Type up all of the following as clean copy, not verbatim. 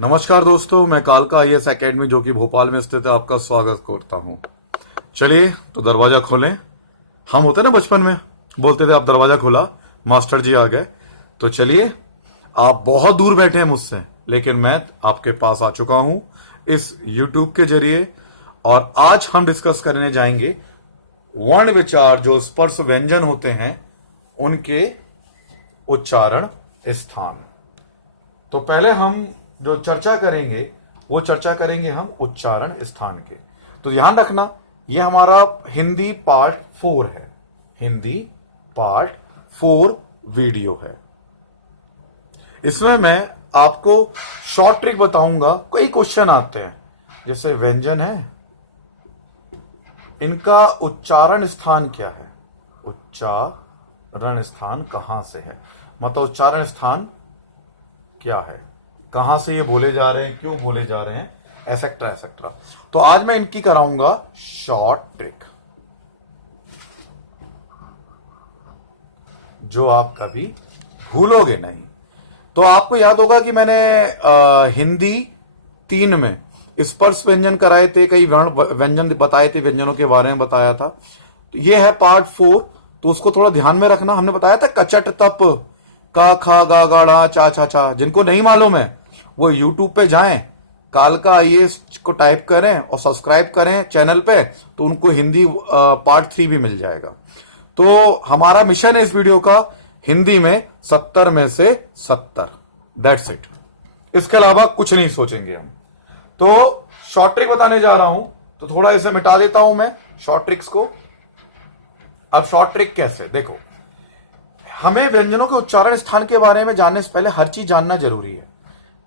नमस्कार दोस्तों, मैं कालका आईएएस एकेडमी जो कि भोपाल में स्थित है आपका स्वागत करता हूं। चलिए तो दरवाजा खोलें। हम होते ना बचपन में बोलते थे आप दरवाजा खोला मास्टर जी आ गए। तो चलिए, आप बहुत दूर बैठे हैं मुझसे, लेकिन मैं आपके पास आ चुका हूं इस YouTube के जरिए। और आज हम डिस्कस करने जाएंगे वर्ण विचार, जो स्पर्श व्यंजन होते हैं उनके उच्चारण स्थान। तो पहले हम जो चर्चा करेंगे वो चर्चा करेंगे हम उच्चारण स्थान के। तो ध्यान रखना, ये हमारा हिंदी पार्ट 4 है, हिंदी पार्ट 4 वीडियो है। इसमें मैं आपको शॉर्ट ट्रिक बताऊंगा। कई क्वेश्चन आते हैं, जैसे व्यंजन है, इनका उच्चारण स्थान क्या है, उच्चारण स्थान कहां से है, मतलब उच्चारण स्थान क्या है, कहां से ये बोले जा रहे हैं, क्यों बोले जा रहे हैं, एसेट्रा एसेट्रा। तो आज मैं इनकी कराऊंगा शॉर्ट ट्रिक, जो आप कभी भूलोगे नहीं। तो आपको याद होगा कि मैंने हिंदी 3 में स्पर्श व्यंजन कराए थे, कई व्यंजन बताए थे, व्यंजनों के बारे में बताया था। तो ये है पार्ट 4, तो उसको थोड़ा ध्यान में रखना। हमने बताया था कचट तप, का खा गा गाड़ा चा चा चा। जिनको नहीं मालूम है वो यूट्यूब पे जाएं, कालका आईएएस को टाइप करें और सब्सक्राइब करें चैनल पे, तो उनको हिंदी पार्ट 3 भी मिल जाएगा। तो हमारा मिशन है इस वीडियो का, हिंदी में 70 में से 70, दैट्स इट। इसके अलावा कुछ नहीं सोचेंगे हम। तो शॉर्ट ट्रिक बताने जा रहा हूं, तो थोड़ा इसे मिटा देता हूं मैं शॉर्ट ट्रिक्स को। अब शॉर्ट ट्रिक कैसे, देखो, हमें व्यंजनों के उच्चारण स्थान के बारे में जानने से पहले हर चीज जानना जरूरी है।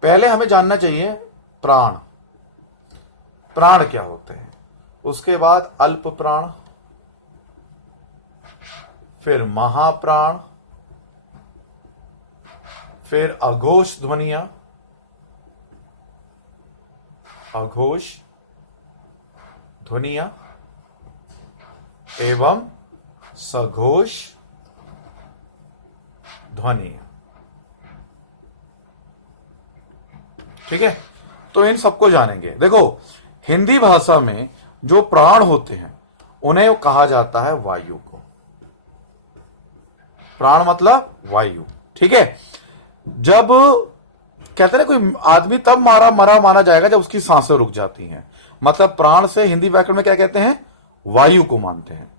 पहले हमें जानना चाहिए प्राण, प्राण क्या होते हैं, उसके बाद अल्प प्राण, फिर महाप्राण, फिर अघोष ध्वनियां, अघोष ध्वनियां एवं सघोष ध्वनियां। ठीक है, तो इन सबको जानेंगे। देखो, हिंदी भाषा में जो प्राण होते हैं उन्हें कहा जाता है वायु को। प्राण मतलब वायु, ठीक है। जब कहते हैं कोई आदमी तब मरा माना जाएगा जब उसकी सांसें रुक जाती हैं, मतलब प्राण से हिंदी व्याकरण में क्या कहते हैं, वायु को मानते हैं।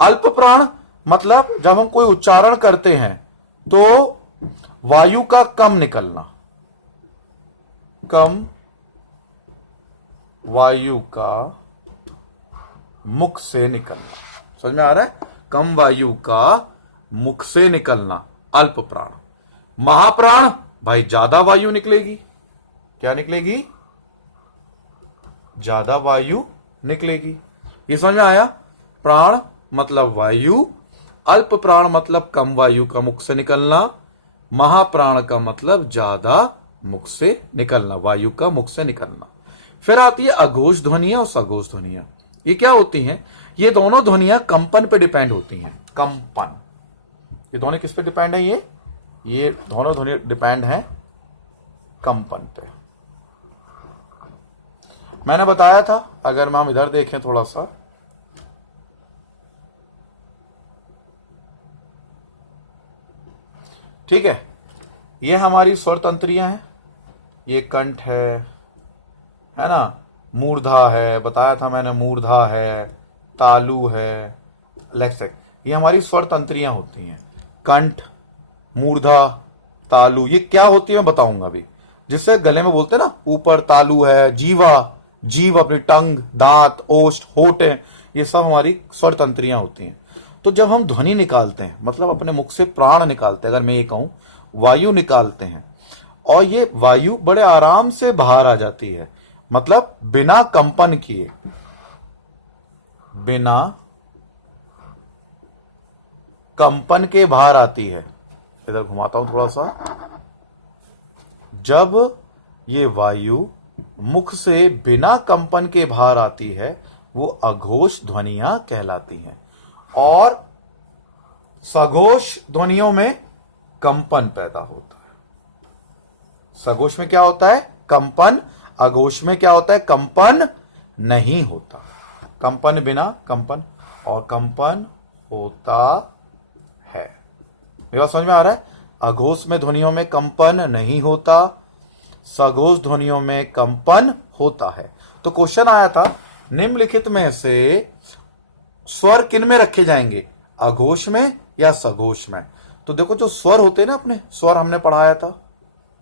अल्प प्राण मतलब जब हम कोई उच्चारण करते हैं तो वायु का कम निकलना, कम वायु का मुख से निकलना। समझ में आ रहा है, कम वायु का मुख से निकलना, अल्प प्राण। महाप्राण भाई ज्यादा वायु निकलेगी, क्या निकलेगी, ज्यादा वायु निकलेगी। ये समझ में आया, प्राण मतलब वायु, अल्प प्राण मतलब कम वायु का मुख से निकलना, महाप्राण का मतलब ज्यादा मुख से निकलना, वायु का मुख से निकलना। फिर आती है अघोष ध्वनियां और सघोष ध्वनियां। ये क्या होती हैं, ये दोनों ध्वनियां कंपन पे डिपेंड होती हैं। कंपन, ये दोनों किस पे डिपेंड है, ये दोनों ध्वनि डिपेंड है कंपन पे। मैंने बताया था, अगर हम इधर देखें थोड़ा सा, ठीक है, ये हमारी स्वर तंत्रियां हैं। ये कंठ है ना, मूर्धा है, बताया था मैंने, मूर्धा है, तालु है, लेक्सेक, ये हमारी स्वर तंत्रियां होती हैं। कंठ, मूर्धा, तालु, ये क्या होती है मैं बताऊंगा अभी। जिससे गले में बोलते हैं ना, ऊपर तालु है, जीवा, जीव अपनी टंग, दांत, ओष्ठ, होठ है, ये सब हमारी स्वर तंत्रियां होती हैं। तो जब हम ध्वनि निकालते हैं, मतलब अपने मुख से प्राण निकालते हैं, अगर मैं ये कहूं वायु निकालते हैं, और ये वायु बड़े आराम से बाहर आ जाती है, मतलब बिना कंपन किए, बिना कंपन के बाहर आती है। इधर घुमाता हूं थोड़ा सा। जब ये वायु मुख से बिना कंपन के बाहर आती है, वो अघोष ध्वनियां कहलाती हैं। और सघोष ध्वनियों में कंपन पैदा होता है। सघोष में क्या होता है, कंपन, अघोष में क्या होता है, कंपन नहीं होता, कंपन बिना कंपन, और कंपन होता है। मेरी बात समझ में आ रहा है? अघोष में ध्वनियों में कंपन नहीं होता, सघोष ध्वनियों में कंपन होता है। तो क्वेश्चन आया था निम्नलिखित में से स्वर किन में रखे जाएंगे, अघोष में या सघोष में। तो देखो जो स्वर होते हैं ना, अपने स्वर हमने पढ़ाया था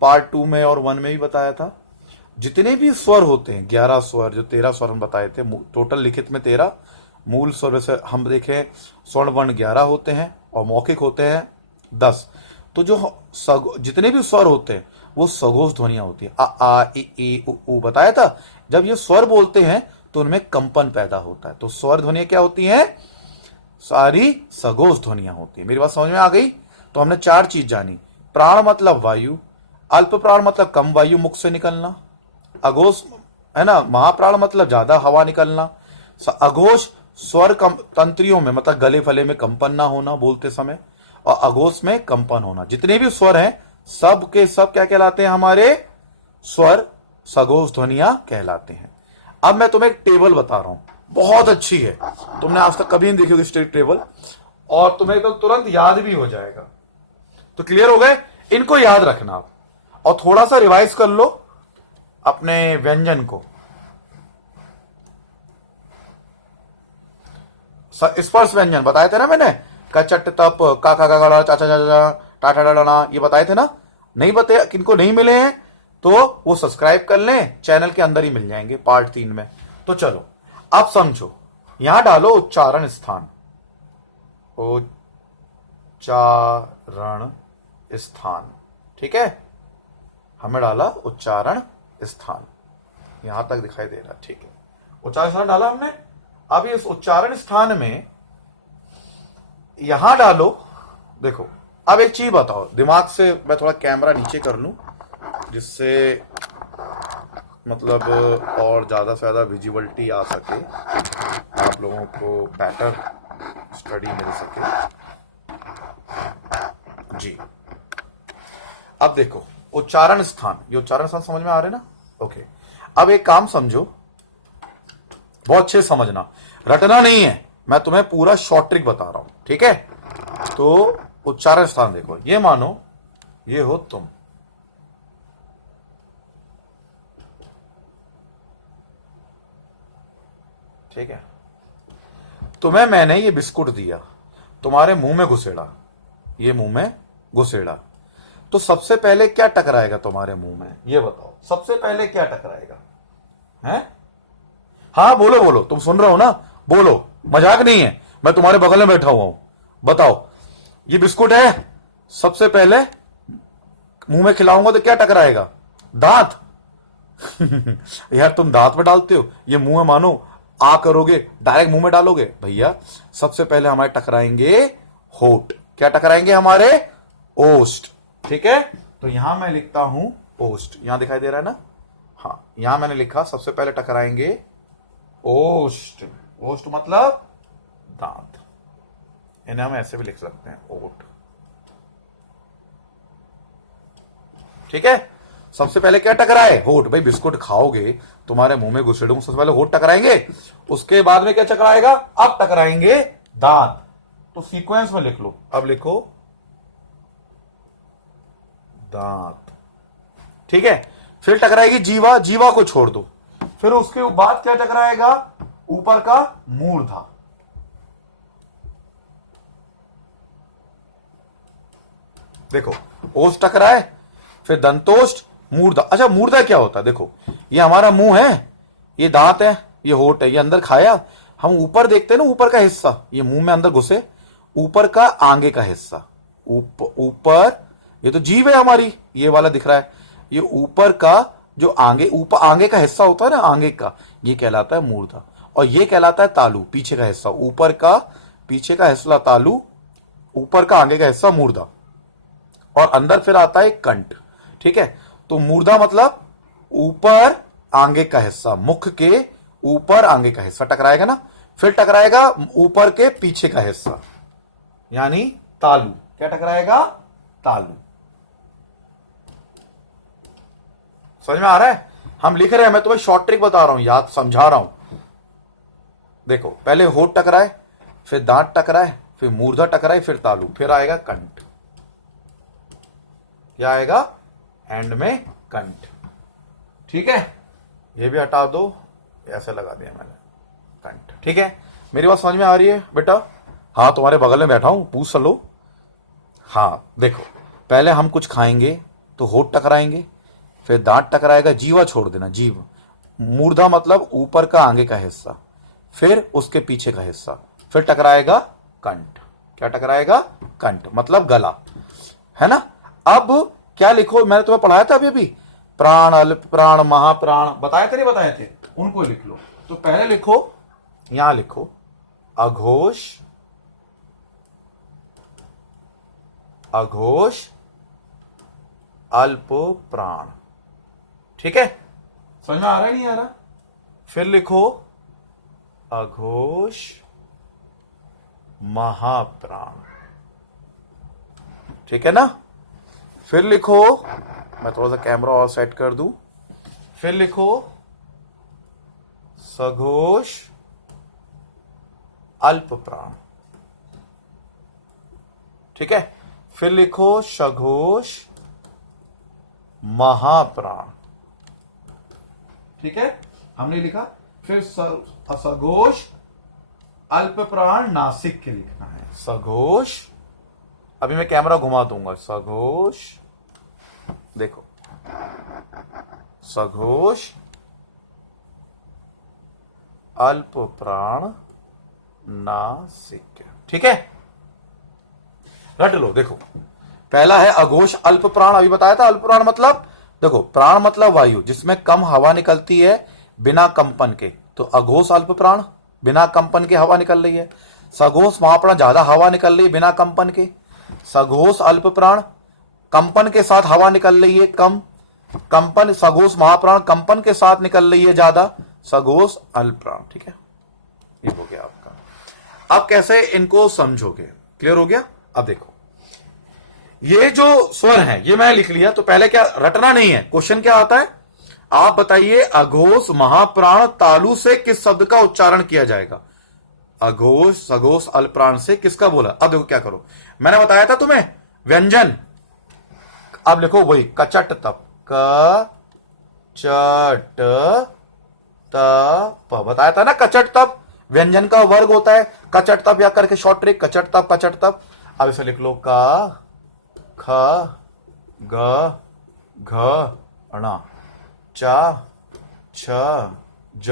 पार्ट 2 में और 1 में भी बताया था, जितने भी स्वर होते हैं 11 स्वर, जो 13 स्वर हम बताए थे, टोटल लिखित में 13, मूल स्वर से हम देखें स्वर्ण वर्ण 11 होते हैं और मौखिक होते हैं 10। तो जो जितने भी स्वर होते हैं वो सघोष ध्वनियां होती है। आ ई उ बताया था, जब ये स्वर बोलते हैं तो उनमें कंपन पैदा होता है। तो स्वर ध्वनियां क्या होती हैं, सारी सघोष ध्वनियां होती है। मेरी बात समझ में आ गई? तो हमने 4 चीज जानी, प्राण मतलब वायु, अल्प प्राण मतलब कम वायु मुख से निकलना, अघोष है ना, महाप्राण मतलब ज्यादा हवा निकलना, अघोष स्वर तंत्रियों में मतलब गले फले में कंपन ना होना बोलते समय, और अघोष में कंपन होना। जितने भी स्वर हैं सब के सब क्या कहलाते हैं, हमारे स्वर सघोष ध्वनियां कहलाते हैं। अब मैं तुम्हें एक टेबल बता रहा हूं, बहुत अच्छी है, तुमने आज तक कभी नहीं देखी होगी स्टेट टेबल, और तुम्हें तो तुरंत याद भी हो जाएगा। तो क्लियर हो गए? इनको याद रखना आप, और थोड़ा सा रिवाइज कर लो अपने व्यंजन को। स्पर्श व्यंजन बताए थे ना मैंने, कचट तप का चा चा चा टाटा डाना, ये बताए थे ना। नहीं बताए, किनको नहीं मिले हैं तो वो सब्सक्राइब कर लें, चैनल के अंदर ही मिल जाएंगे पार्ट 3 में। तो चलो अब समझो, यहां डालो उच्चारण स्थान, उच्चारण स्थान, ठीक है, हमें डाला उच्चारण स्थान, यहां तक दिखाई दे रहा, ठीक है, उच्चारण स्थान डाला हमने। अब इस उच्चारण स्थान में यहां डालो, देखो अब एक चीज बताओ दिमाग से, मैं थोड़ा कैमरा नीचे कर लूं जिससे मतलब और ज्यादा से ज्यादा विजिबिलिटी आ सके, आप लोगों को बेटर स्टडी मिल सके जी। अब देखो उच्चारण स्थान, ये उच्चारण स्थान समझ में आ रहे ना? ओके, अब एक काम समझो, बहुत अच्छे समझना, रटना नहीं है, मैं तुम्हें पूरा शॉर्ट ट्रिक बता रहा हूं, ठीक है। तो उच्चारण स्थान देखो, ये मानो ये हो तुम, ठीक है, तुम्हें मैंने ये बिस्कुट दिया, तुम्हारे मुंह में घुसेड़ा, ये मुंह में घुसेड़ा, तो सबसे पहले क्या टकराएगा तुम्हारे मुंह में, ये बताओ, सबसे पहले क्या टकराएगा? हैं? हाँ बोलो बोलो, तुम सुन रहे हो ना, बोलो, मजाक नहीं है, मैं तुम्हारे बगल में बैठा हुआ हूं, बताओ। ये बिस्कुट है, सबसे पहले मुंह में खिलाऊंगा तो क्या टकराएगा? दांत। यार तुम दांत में डालते हो, ये मुंह में मानो आ करोगे डायरेक्ट मुंह में डालोगे, भैया सबसे पहले हमारे टकराएंगे होठ, क्या टकराएंगे हमारे? ओष्ठ, ठीक है। तो यहां मैं लिखता हूं ओष्ठ, यहां दिखाई दे रहा है ना, हाँ यहां मैंने लिखा सबसे पहले टकराएंगे ओष्ठ, ओष्ठ मतलब दांत, इन्हें हम ऐसे भी लिख सकते हैं ओठ, ठीक है। सबसे पहले क्या टकराए? होठ, भाई बिस्कुट खाओगे तुम्हारे मुंह में घुसेड़ूंगा, सबसे पहले होठ टकराएंगे, उसके बाद में क्या टकराएगा? अब टकराएंगे दांत। तो सीक्वेंस में लिख लो, अब लिखो दांत, ठीक है। फिर टकराएगी जीवा, जीवा को छोड़ दो, फिर उसके बाद क्या टकराएगा? ऊपर का मूर्धा, देखो ओष्ठ टकराए, फिर दंतोष्ठ, मूर्धा। अच्छा मूर्धा क्या होता है? देखो ये हमारा मुंह है, ये दांत है, ये होठ है, ये अंदर खाया, हम ऊपर देखते हैं ना, ऊपर का हिस्सा, ये मुंह में अंदर घुसे, ऊपर का आगे का हिस्सा, ऊपर ये तो जीभ है हमारी, ये वाला दिख रहा है, ये ऊपर का जो आगे, ऊपर आगे का हिस्सा होता है ना, आगे का, ये कहलाता है मूर्धा, और ये कहलाता है तालु, पीछे का हिस्सा, ऊपर का पीछे का हिस्सा तालु, ऊपर का आगे का हिस्सा मूर्धा, और अंदर फिर आता है कंठ, ठीक है। तो मूर्धा मतलब ऊपर आगे का हिस्सा, मुख के ऊपर आगे का हिस्सा टकराएगा ना, फिर टकराएगा ऊपर के पीछे का हिस्सा, यानी तालु, क्या टकराएगा? तालु। समझ में आ रहा है? हम लिख रहे हैं, मैं तुम्हें शॉर्ट ट्रिक बता रहा हूं, याद समझा रहा हूं। देखो, पहले होठ टकराए, फिर दांत टकराए, फिर मूर्धा टकराए, फिर तालू, फिर आएगा कंठ। क्या आएगा? एंड में कंठ। ठीक है, ये भी हटा दो, ऐसे लगा दिया मैंने, कंठ। ठीक है, मेरी बात समझ में आ रही है बेटा? हाँ, तुम्हारे बगल में बैठा हूं, पूछ लो। हाँ देखो, पहले हम कुछ खाएंगे तो होठ टकराएंगे, फिर दांत टकराएगा, जीवा छोड़ देना, जीव। मूर्धा मतलब ऊपर का आगे का हिस्सा, फिर उसके पीछे का हिस्सा, फिर टकराएगा कंठ। क्या टकराएगा? कंठ मतलब गला, है ना? अब क्या लिखो, मैंने तुम्हें पढ़ाया था अभी अभी, प्राण, अल्प प्राण, महाप्राण, बताए थे नहीं बताए थे? उनको लिख लो। तो पहले लिखो, यहां लिखो अघोष, अघोष अल्प प्राण। ठीक है, समझ में आ रहा है नहीं आ रहा? फिर लिखो अघोष महाप्राण। ठीक है ना? फिर लिखो, मैं थोड़ा सा कैमरा और सेट कर दूं, फिर लिखो सघोष अल्प प्राण। ठीक है, फिर लिखो सघोष महाप्राण। ठीक है, हमने लिखा। फिर सघोष अल्प प्राण नासिक के लिखना है। सघोष, अभी मैं कैमरा घुमा दूंगा, सघोष, देखो, सघोष अल्प प्राण नासिक। ठीक है, रट लो। देखो, पहला है अघोष अल्प प्राण, अभी बताया था। अल्प प्राण मतलब, देखो, प्राण मतलब वायु जिसमें कम हवा निकलती है बिना कंपन के, तो अघोष अल्प प्राण, बिना कंपन के हवा निकल रही है। सघोष महाप्राण, ज्यादा हवा निकल रही है बिना कंपन के। सघोष अल्प प्राण, कंपन के साथ हवा निकल रही है कम, कंपन। सघोष महाप्राण, कंपन के साथ निकल रही है ज्यादा, सघोष अल्प प्राण। ठीक है, ये हो गया आपका। अब कैसे इनको समझोगे? क्लियर हो गया? अब देखो, ये जो स्वर है ये मैं लिख लिया, तो पहले क्या, रटना नहीं है। क्वेश्चन क्या आता है, आप बताइए अघोष महाप्राण तालु से किस शब्द का उच्चारण किया जाएगा? अघोष सघोष अल्पप्राण से किसका बोला? अब देखो क्या करो, मैंने बताया था तुम्हें व्यंजन, अब लिखो वही कचट तप, क चट तप, बताया था ना कचट तप व्यंजन का वर्ग होता है। कचट तप या करके शॉर्ट ट्रिक, कचट तप, कचट तप। अब इसे लिख लो, का ख ग घ ण, चा छ ज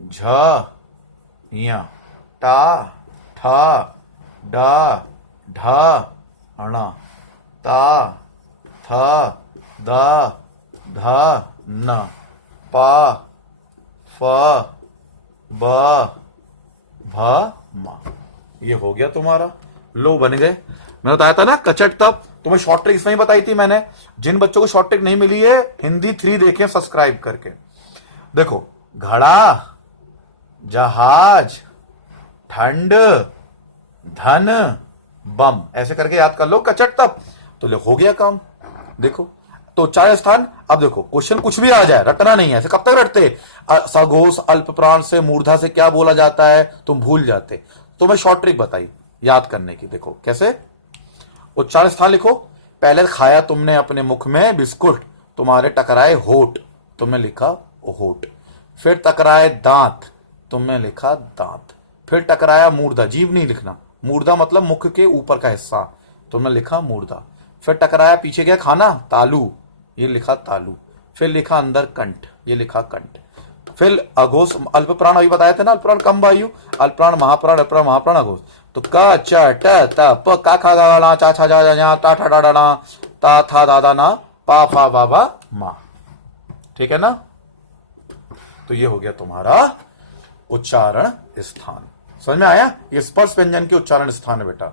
झ य, टा ठ ड ढ ण, ता थ द ध न, प फ ब भ म। ये हो गया तुम्हारा, लो बन गए। मैंने बताया था ना कचट तप, तुम्हें शॉर्ट ट्रिक इसमें ही बताई थी मैंने। जिन बच्चों को शॉर्ट ट्रिक नहीं मिली है, हिंदी 3 देखें सब्सक्राइब करके। देखो, घड़ा, जहाज, ठंड, धन, बम, ऐसे करके याद कर लो कचट तप, तो ले हो गया काम। देखो, तो उच्चारण स्थान। अब देखो, क्वेश्चन कुछ भी आ जाए, रटना नहीं है। ऐसे कब तक रटते? सघोष अल्प प्राण से मूर्धा से क्या बोला जाता है तुम भूल जाते। तो मैं शॉर्ट ट्रिक बताई याद करने की। देखो कैसे, उच्चारण स्थान लिखो। पहले खाया तुमने अपने मुख में बिस्कुट, तुम्हारे टकराए होठ, तुमने लिखा होठ। फिर टकराए दांत, तुमने लिखा दांत। फिर टकराया मूर्धा, जीभ नहीं लिखना, मूर्धा मतलब मुख के ऊपर का हिस्सा, तुमने लिखा मूर्धा। फिर टकराया पीछे क्या, खाना, तालू, ये लिखा तालू। फिर लिखा अंदर कंठ, ये लिखा कंठ। फिर अघोष अल्प प्राण, अभी बताया था ना, अल्प प्राण कम वायु, अल्प प्राण महाप्राण, अल्प प्राण महाप्राण अघोष। तो क च ट त प का खा गा ला चा छा जा जा ता ठा डा डा ना ता था दादा ना पा फा बा बा मा। ठीक है ना? तो ये हो गया तुम्हारा उच्चारण स्थान। समझ में आया? ये स्पर्श व्यंजन के उच्चारण स्थान है बेटा।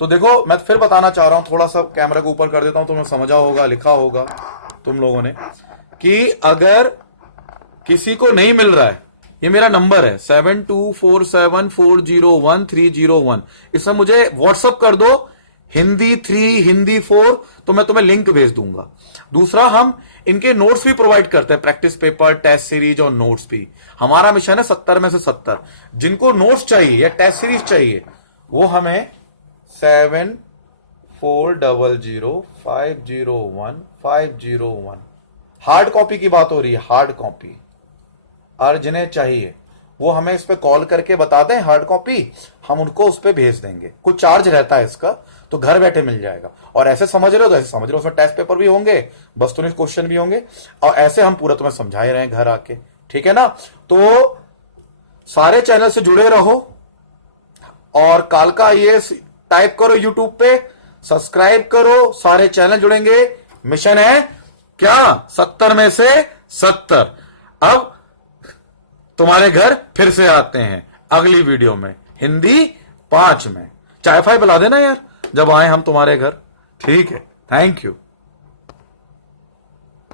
तो देखो, मैं फिर बताना चाह रहा हूं, थोड़ा सा कैमरा को ऊपर कर देता हूं, तुम्हें समझा होगा, लिखा होगा तुम लोगों ने, कि अगर किसी को नहीं मिल रहा है, ये मेरा नंबर है 7247401301, इसमें मुझे व्हाट्सअप कर दो हिंदी 3, हिंदी 4, तो मैं तुम्हें लिंक भेज दूंगा। दूसरा, हम इनके नोट्स भी प्रोवाइड करते हैं, प्रैक्टिस पेपर, टेस्ट सीरीज और नोट्स भी। हमारा मिशन है 70 में से 70। जिनको नोट्स चाहिए या टेस्ट सीरीज चाहिए वो हमें 7400501501 हार्ड कॉपी की बात हो रही है, हार्ड कॉपी। और जिन्हें चाहिए वो हमें इस पे कॉल करके बता दें हार्ड कॉपी, हम उनको उस पे भेज देंगे। कुछ चार्ज रहता है इसका, तो घर बैठे मिल जाएगा। और ऐसे समझ रहे हो तो ऐसे समझ रहे हो, उसमें टेस्ट पेपर भी होंगे, वस्तुनिष्ठ क्वेश्चन भी होंगे, और ऐसे हम पूरा तुम्हें समझा ही रहे हैं घर आके, ठीक है ना। तो सारे चैनल से जुड़े रहो और कालका आईएएस टाइप करो यूट्यूब पे, सब्सक्राइब करो, सारे चैनल जुड़ेंगे। मिशन है क्या? 70 में से 70। अब तुम्हारे घर फिर से आते हैं अगली वीडियो में, हिंदी 5 में। चाय फाय पिला देना यार जब आए हम तुम्हारे घर, ठीक है। Thank you.